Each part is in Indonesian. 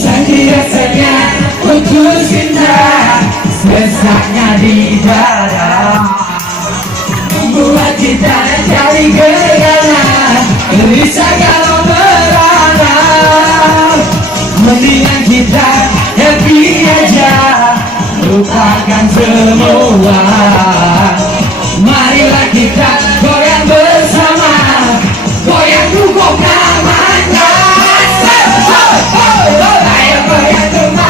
Sakit rasanya untuk cinta, sesaknya di dada, membuat kita jadi gegana, gelisah kalau merana. Mendingan kita happy aja, lupakan semua. Marilah kita goyang bersama, goyang dukung namanya. Ayo goyang dukung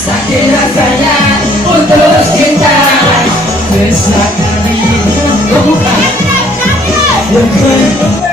sakit rasanya untuk cinta, sesaknya di bukan